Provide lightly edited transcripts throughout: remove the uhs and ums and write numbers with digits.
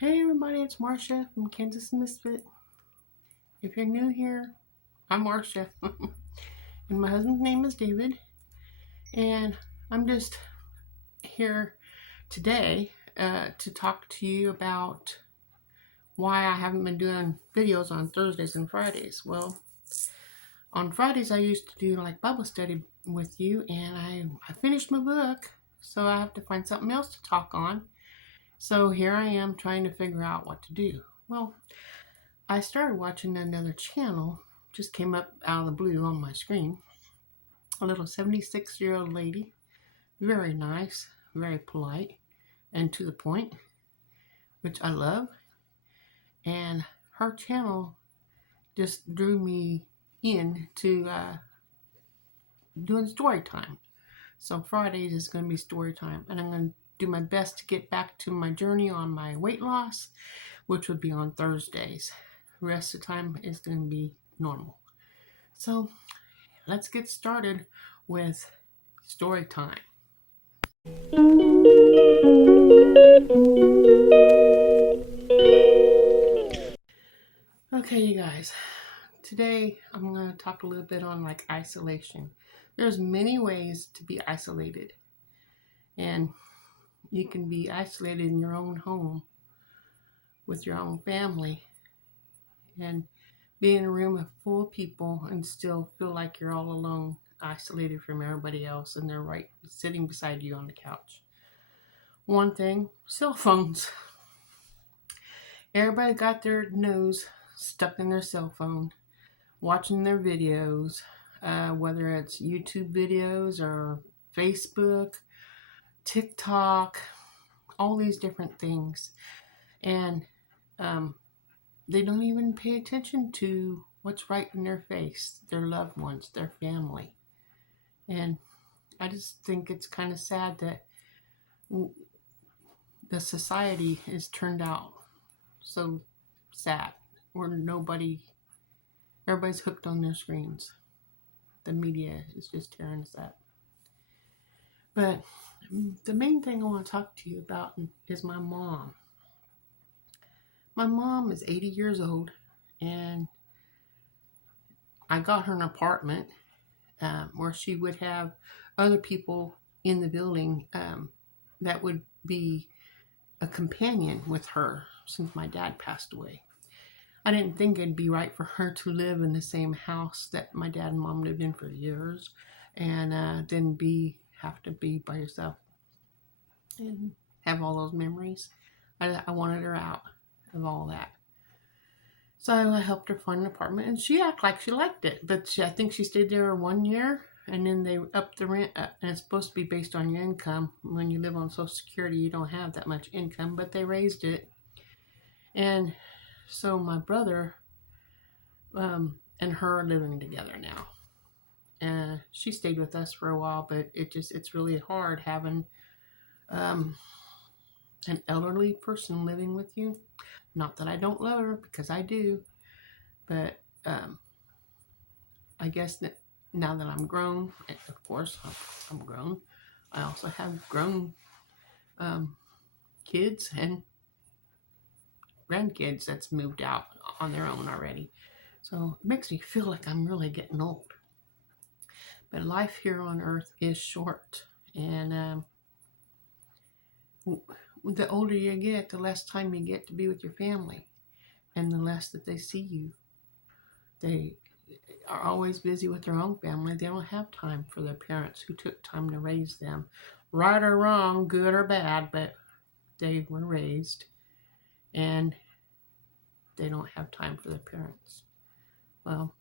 Hey everybody, it's Marcia from Kansas Misfit. If you're new here, I'm Marcia. And my husband's name is David. And I'm just here today to talk to you about why I haven't been doing videos on Thursdays and Fridays. Well, on Fridays I used to do like Bible study with you, and I finished my book, so I have to find something else to talk on. So here I am trying to figure out what to do. Well, I started watching another channel, just came up out of the blue on my screen. A little 76-year-old lady, very nice, very polite, and to the point, which I love. And her channel just drew me in to doing story time. So Fridays is going to be story time, and I'm going to do my best to get back to my journey on my weight loss, which would be on Thursdays. The rest of the time is going to be normal. So let's get started with story time. Okay, you guys. Today I'm going to talk a little bit on like isolation. There's many ways to be isolated. And you can be isolated in your own home with your own family and be in a room full of people and still feel like you're all alone, isolated from everybody else, and they're right sitting beside you on the couch. One thing, cell phones. Everybody got their nose stuck in their cell phone, watching their videos, whether it's YouTube videos or Facebook, TikTok, all these different things. And they don't even pay attention to what's right in their face, their loved ones, their family. And I just think it's kind of sad that the society is turned out so sad, where everybody's hooked on their screens. The media is just tearing us up. But the main thing I want to talk to you about is my mom. My mom is 80 years old, and I got her an apartment where she would have other people in the building that would be a companion with her since my dad passed away. I didn't think it'd be right for her to live in the same house that my dad and mom lived in for years, and then have to be by herself and have all those memories. I wanted her out of all that. So I helped her find an apartment, and she acted like she liked it. But I think she stayed there 1 year, and then they upped the rent, and it's supposed to be based on your income. When you live on Social Security, you don't have that much income, but they raised it. And so my brother and her are living together now. And she stayed with us for a while, but it's really hard having an elderly person living with you. Not that I don't love her, because I do, but I guess that now that I'm grown, of course I'm grown, I also have grown kids and grandkids that's moved out on their own already. So it makes me feel like I'm really getting old. But life here on earth is short, and the older you get, the less time you get to be with your family, and the less that they see you. They are always busy with their own family. They don't have time for their parents who took time to raise them. Right or wrong, good or bad, but they were raised, and they don't have time for their parents. Well,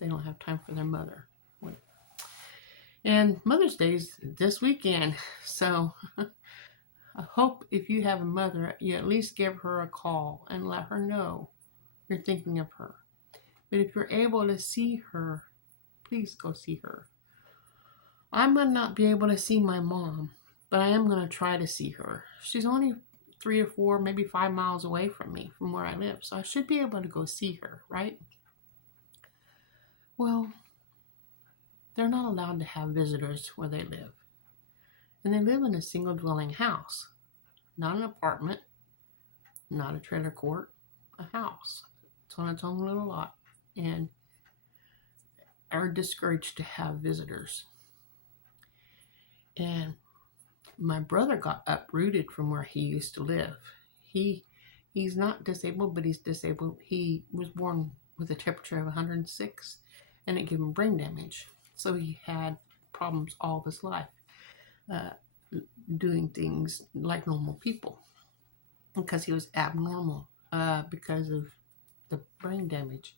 they don't have time for their mother. And Mother's Day's this weekend, so I hope if you have a mother, you at least give her a call and let her know you're thinking of her. But if you're able to see her, please go see her. I might not be able to see my mom, but I am going to try to see her. She's only 3 or 4, maybe 5 miles away from me, from where I live, so I should be able to go see her, right? Well, they're not allowed to have visitors where they live. And they live in a single dwelling house, not an apartment, not a trailer court, a house. It's on its own little lot, and are discouraged to have visitors. And my brother got uprooted from where he used to live. He's not disabled, but he's disabled. He was born with a temperature of 106, and it gave him brain damage. So he had problems all of his life, uh, doing things like normal people, because he was abnormal because of the brain damage.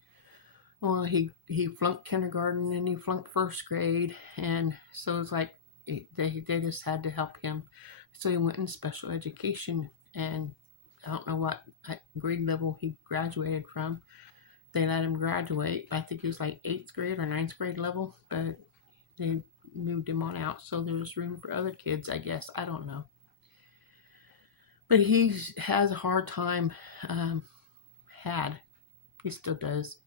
Well, he flunked kindergarten and he flunked first grade, and so it's like they just had to help him. So he went in special education, and I don't know what grade level he graduated from. They let him graduate. I think he was like 8th grade or 9th grade level, but they moved him on out, so there was room for other kids, I guess. I don't know. But he has a hard time, he still does.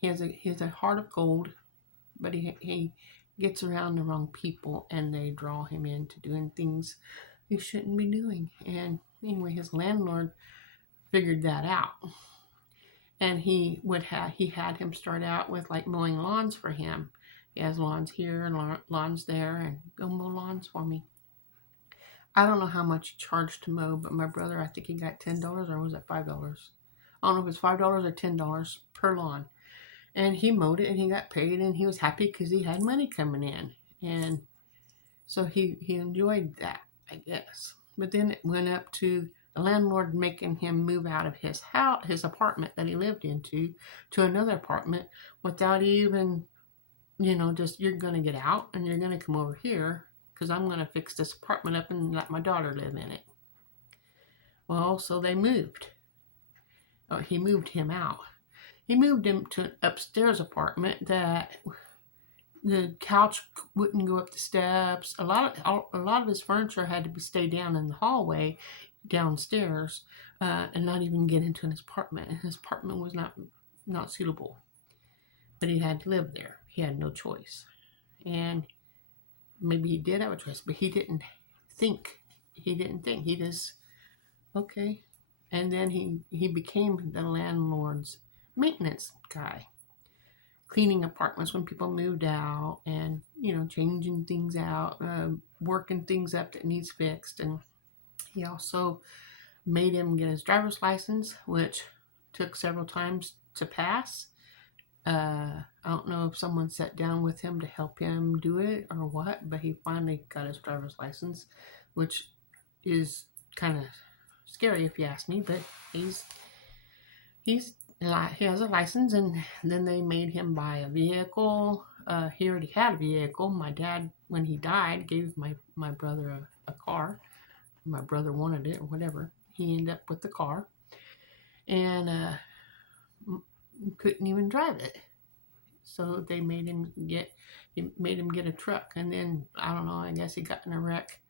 He has a heart of gold, but he gets around the wrong people, and they draw him into doing things he shouldn't be doing. And anyway, his landlord figured that out, and he had him start out with like mowing lawns for him. He has lawns here and lawns there, and go mow lawns for me. I don't know how much he charged to mow, but my brother, I think he got $10, or was it $5? I don't know if it was $5 or $10 per lawn. And he mowed it, and he got paid, and he was happy because he had money coming in. And so he enjoyed that, I guess. But then it went up to the landlord making him move out of his house, his apartment that he lived into, to another apartment without even, just, you're going to get out and you're going to come over here because I'm going to fix this apartment up and let my daughter live in it. Well, so they moved. Oh, he moved him out. He moved him to an upstairs apartment that the couch wouldn't go up the steps. A lot of his furniture had to stay down in the hallway downstairs, and not even get into his apartment. And his apartment was not suitable, but he had to live there. He had no choice. And maybe he did have a choice, but he didn't think. He just, okay. And then he became the landlord's maintenance guy, cleaning apartments when people moved out, and changing things out, working things up that needs fixed. And he also made him get his driver's license, which took several times to pass. I don't know if someone sat down with him to help him do it or what, but he finally got his driver's license, which is kind of scary if you ask me. But he has a license, and then they made him buy a vehicle. He already had a vehicle. My dad, when he died, gave my brother a car. My brother wanted it or whatever. He ended up with the car, and couldn't even drive it. So they made him get a truck, and then I don't know. I guess he got in a wreck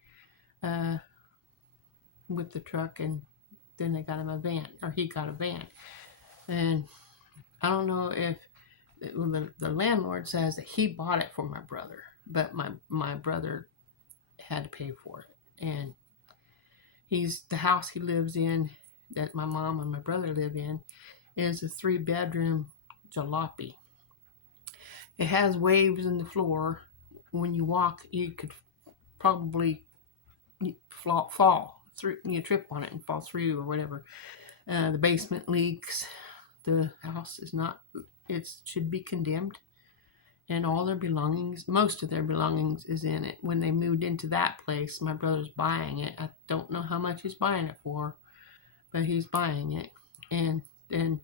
with the truck, and then they got him a van, or he got a van. And I don't know if the landlord says that he bought it for my brother, but my brother had to pay for it. And the house he lives in, that my mom and my brother live in, is a 3-bedroom jalopy. It has waves in the floor. When you walk, you could probably fall through, trip on it and fall through or whatever. The basement leaks. The house it should be condemned. And all their belongings, most of their belongings is in it. When they moved into that place, my brother's buying it. I don't know how much he's buying it for, but he's buying it. And then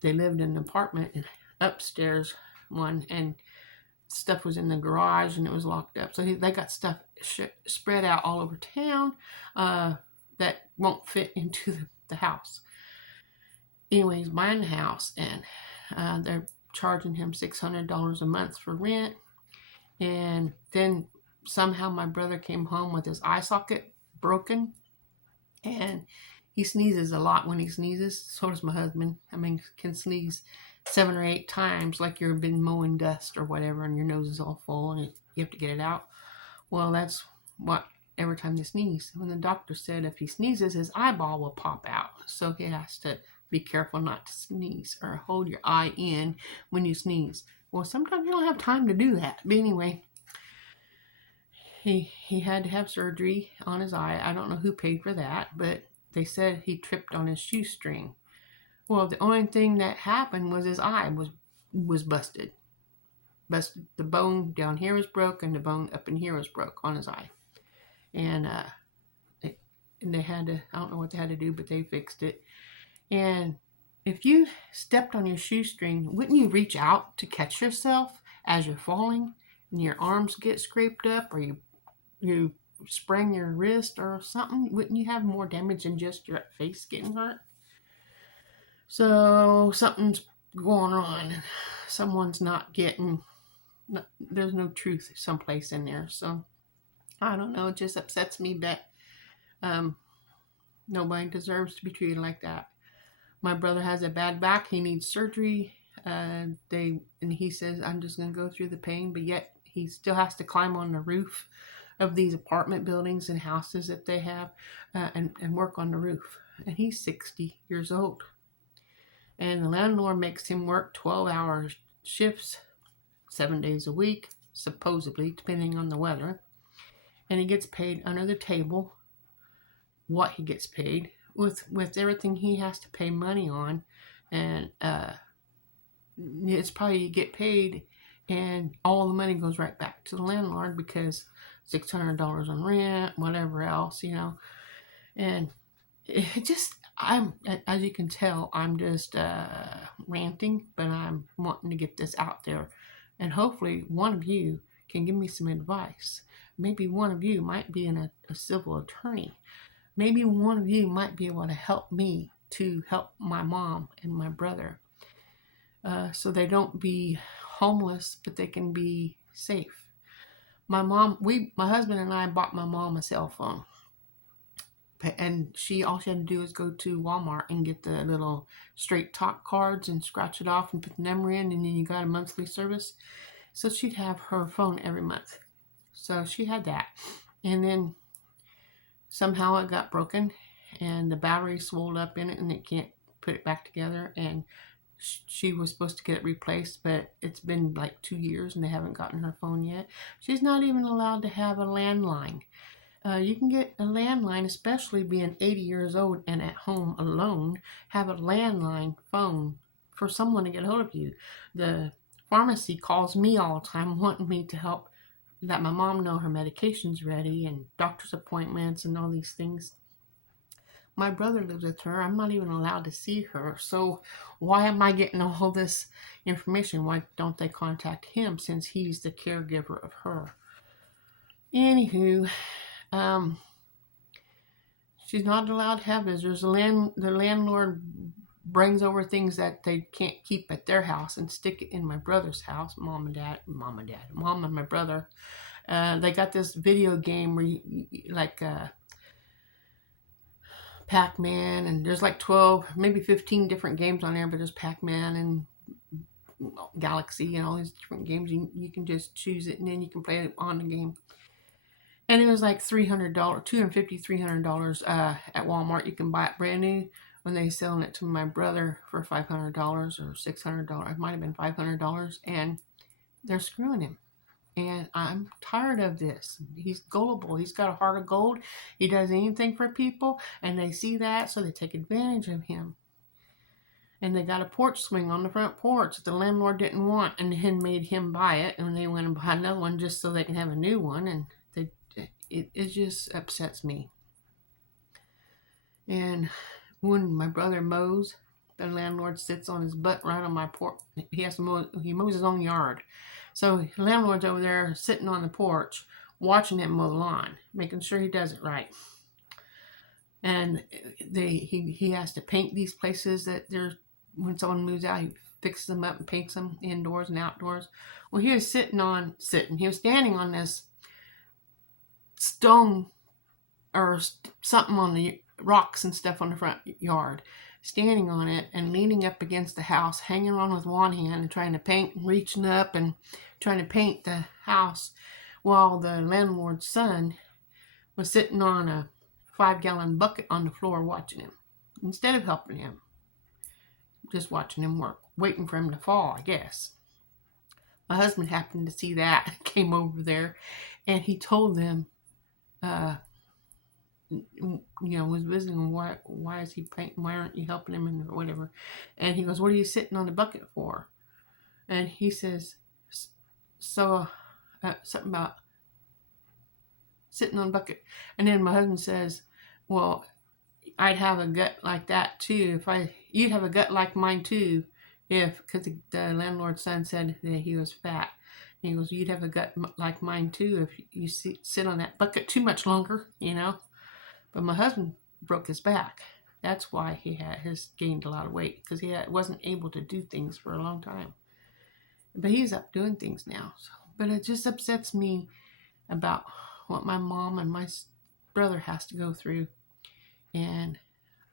they lived in an apartment, upstairs one, and stuff was in the garage and it was locked up. So they got stuff spread out all over town that won't fit into the house. Anyway, he's buying the house, and they're charging him $600 a month for rent. And then somehow my brother came home with his eye socket broken, and he sneezes a lot when he sneezes. So does my husband. Can sneeze 7 or 8 times like you've been mowing dust or whatever, and your nose is all full and you have to get it out. Well, that's what every time they sneeze. When the doctor said if he sneezes, his eyeball will pop out. So he has to be careful not to sneeze or hold your eye in when you sneeze. Well, sometimes you don't have time to do that. But anyway, he had to have surgery on his eye. I don't know who paid for that, but they said he tripped on his shoestring. Well, the only thing that happened was his eye was busted. The bone down here was broke, and the bone up in here was broke on his eye. And they had to, I don't know what they had to do, but they fixed it. And if you stepped on your shoestring, wouldn't you reach out to catch yourself as you're falling and your arms get scraped up, or you sprain your wrist or something? Wouldn't you have more damage than just your face getting hurt? So something's going on. Someone's not getting, there's no truth someplace in there. So I don't know, it just upsets me that nobody deserves to be treated like that. My brother has a bad back. He needs surgery. And he says, I'm just going to go through the pain, but yet he still has to climb on the roof of these apartment buildings and houses that they have and work on the roof. And he's 60 years old. And the landlord makes him work 12-hour shifts, 7 days a week, supposedly, depending on the weather. And he gets paid under the table what he gets paid with everything he has to pay money on. And it's probably you get paid and all the money goes right back to the landlord because $600 on rent, whatever else, And it just, as you can tell, I'm just ranting, but I'm wanting to get this out there. And hopefully one of you can give me some advice. Maybe one of you might be a civil attorney. Maybe one of you might be able to help me to help my mom and my brother so they don't be homeless, but they can be safe. My husband and I bought my mom a cell phone. And all she had to do was go to Walmart and get the little straight talk cards and scratch it off and put the number in, and then you got a monthly service. So she'd have her phone every month. So she had that. And then somehow it got broken and the battery swelled up in it and it can't put it back together. And she was supposed to get it replaced, but it's been like 2 years and they haven't gotten her phone yet. She's not even allowed to have a landline. You can get a landline, especially being 80 years old and at home alone, have a landline phone for someone to get hold of you. The pharmacy calls me all the time wanting me to help let my mom know her medication's ready and doctor's appointments and all these things. My brother lives with her. I'm not even allowed to see her. So why am I getting all this information? Why don't they contact him since he's the caregiver of her? Anywho, she's not allowed to have visitors. The landlord brings over things that they can't keep at their house and stick it in my brother's house. Mom and my brother. They got this video game where you like Pac-Man, and there's like 12, maybe 15 different games on there, but there's Pac-Man and Galaxy and all these different games. You can just choose it and then you can play it on the game. And it was like $300, $250, $300 at Walmart. You can buy it brand new when they selling it to my brother for $500 or $600. It might have been $500, and they're screwing him. And I'm tired of this. He's gullible. He's got a heart of gold. He does anything for people, and they see that, so they take advantage of him. And they got a porch swing on the front porch that the landlord didn't want, and then made him buy it, and they went and bought another one just so they can have a new one, and it just upsets me. And when my brother mows, the landlord sits on his butt right on my porch. He mows his own yard. So the landlord's over there sitting on the porch, watching him mow the lawn, making sure he does it right. And he has to paint these places when someone moves out, he fixes them up and paints them indoors and outdoors. Well, he was standing on this stone or something on the rocks and stuff on the front yard, standing on it and leaning up against the house, hanging on with one hand and trying to paint, reaching up and trying to paint the house, while the landlord's son was sitting on a 5-gallon bucket on the floor watching him. Instead of helping him, just watching him work, waiting for him to fall, I guess. My husband happened to see that, came over there, and he told them, was visiting, why is he painting, why aren't you helping him, and whatever. And he goes, what are you sitting on the bucket for? And he says, something about sitting on a bucket. And then my husband says, well, I'd have a gut like that too you'd have a gut like mine too, because the landlord's son said that he was fat. And he goes, you'd have a gut like mine too if you sit on that bucket too much longer, But my husband broke his back. That's why he has gained a lot of weight, because he wasn't able to do things for a long time. But he's up doing things now. But it just upsets me about what my mom and my brother has to go through. And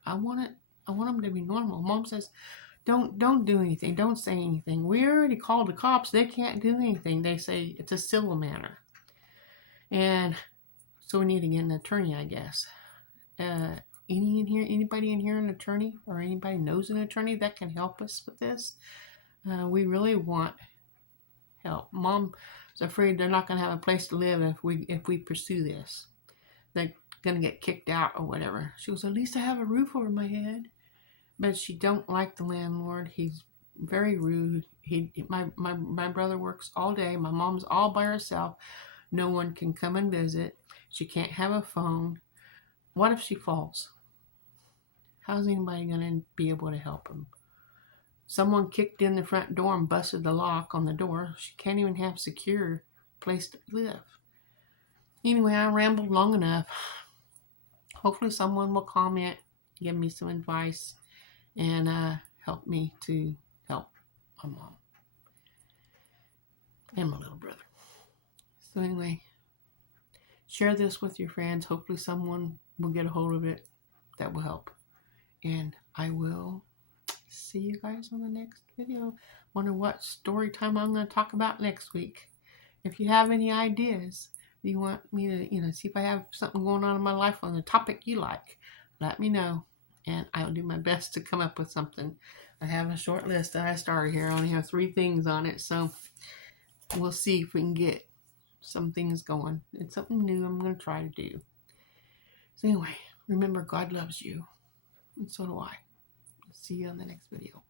I want them to be normal. Mom says, don't do anything. Don't say anything. We already called the cops. They can't do anything. They say it's a civil matter. And so we need to get an attorney, I guess. Anybody in here an attorney, or anybody knows an attorney that can help us with this? We really want help. Mom's afraid they're not going to have a place to live if we pursue this. They're going to get kicked out or whatever. She goes, at least I have a roof over my head. But she don't like the landlord. He's very rude. My brother works all day. My mom's all by herself. No one can come and visit. She can't have a phone. What if she falls? How's anybody going to be able to help him? Someone kicked in the front door and busted the lock on the door. She can't even have a secure place to live. Anyway, I rambled long enough. Hopefully someone will comment, give me some advice, and help me to help my mom and my little brother. So anyway, share this with your friends. Hopefully someone will get a hold of it that will help. And I will see you guys on the next video. Wonder what story time I'm going to talk about next week. If you have any ideas, you want me to, see if I have something going on in my life on the topic you like, let me know. And I'll do my best to come up with something. I have a short list that I started here. I only have 3 things on it. So we'll see if we can get some things going. It's something new I'm going to try to do. So anyway, remember, God loves you. And so do I. See you on the next video.